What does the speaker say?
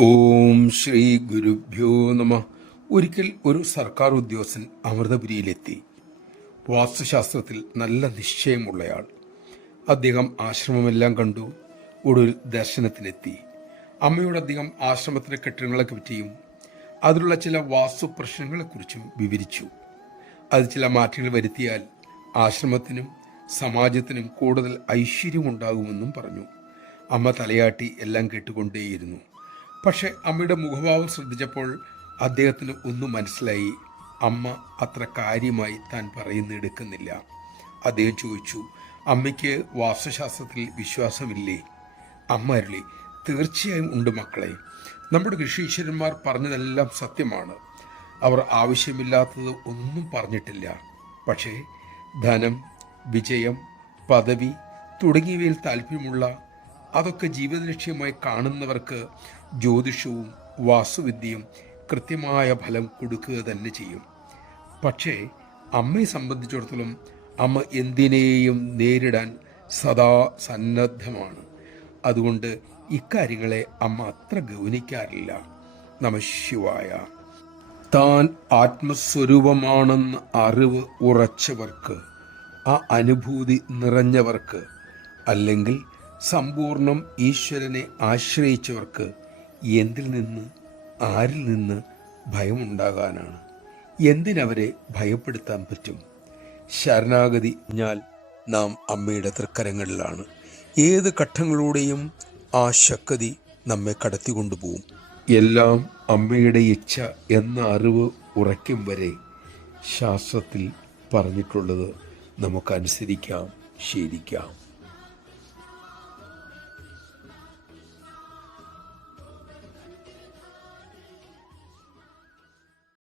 ഓം ശ്രീ ഗുരുഭ്യോ നമ. ഒരിക്കൽ ഒരു സർക്കാർ ഉദ്യോഗസ്ഥൻ അമൃതപുരിയിലെത്തി. വാസ്തുശാസ്ത്രത്തിൽ നല്ല നിശ്ചയമുള്ളയാൾ. അദ്ദേഹം ആശ്രമമെല്ലാം കണ്ടു. ഒടുവിൽ ദർശനത്തിനെത്തി. അമ്മയോട് അദ്ദേഹം ആശ്രമത്തിലെ കെട്ടിടങ്ങളെ പറ്റിയും അതിലുള്ള ചില വാസ്തു പ്രശ്നങ്ങളെക്കുറിച്ചും വിവരിച്ചു. അത് ചില മാറ്റങ്ങൾ വരുത്തിയാൽ ആശ്രമത്തിനും സമാജത്തിനും കൂടുതൽ ഐശ്വര്യമുണ്ടാകുമെന്നും പറഞ്ഞു. അമ്മ തലയാട്ടി എല്ലാം കേട്ടുകൊണ്ടേയിരുന്നു. പക്ഷെ അമ്മയുടെ മുഖഭാവം ശ്രദ്ധിച്ചപ്പോൾ അദ്ദേഹത്തിന് ഒന്നും മനസ്സിലായി. അമ്മ അത്ര കാര്യമായി താൻ എടുക്കുന്നില്ല. അദ്ദേഹം ചോദിച്ചു, അമ്മയ്ക്ക് വാസ്തുശാസ്ത്രത്തിൽ വിശ്വാസമില്ലേ? അമ്മ അരുളി, തീർച്ചയായും ഉണ്ട് മക്കളെ. നമ്മുടെ ഋഷീശ്വരന്മാർ പറഞ്ഞതെല്ലാം സത്യമാണ്. അവർ ആവശ്യമില്ലാത്തത് ഒന്നും പറഞ്ഞിട്ടില്ല. പക്ഷേ ധനം, വിജയം, പദവി തുടങ്ങിയവയിൽ താല്പര്യമുള്ള, അതൊക്കെ ജീവിത ലക്ഷ്യമായി കാണുന്നവർക്ക് ജ്യോതിഷവും വാസ്തുവിദ്യയും കൃത്യമായ ഫലം കൊടുക്കുക തന്നെ ചെയ്യും. പക്ഷേ അമ്മയെ സംബന്ധിച്ചിടത്തോളം അമ്മ എന്തിനേയും നേരിടാൻ സദാ സന്നദ്ധമാണ്. അതുകൊണ്ട് ഇക്കാര്യങ്ങളെ അമ്മ അത്ര ഗൗനിക്കാറില്ല. നമഃശിവായ. താൻ ആത്മസ്വരൂപമാണെന്ന് അറിവ് ഉറച്ചവർക്ക്, ആ അനുഭൂതി നിറഞ്ഞവർക്ക്, അല്ലെങ്കിൽ സമ്പൂർണം ഈശ്വരനെ ആശ്രയിച്ചവർക്ക് എന്തിൽ നിന്ന്, ആരിൽ നിന്ന് ഭയമുണ്ടാകാനാണ്? എന്തിനവരെ ഭയപ്പെടുത്താൻ പറ്റും? ശരണാഗതി ഞാൻ നാം അമ്മയുടെ തൃക്കരങ്ങളിലാണ്. ഏത് ഘട്ടങ്ങളിലൂടെയും ആ ശക്തി നമ്മെ കടത്തിക്കൊണ്ടുപോകും. എല്ലാം അമ്മയുടെ ഇച്ഛ എന്ന അറിവ് ഉറയ്ക്കും വരെ ശാസ്ത്രത്തിൽ പറഞ്ഞിട്ടുള്ളത് നമുക്കനുസരിക്കാം, ശീലിക്കാം.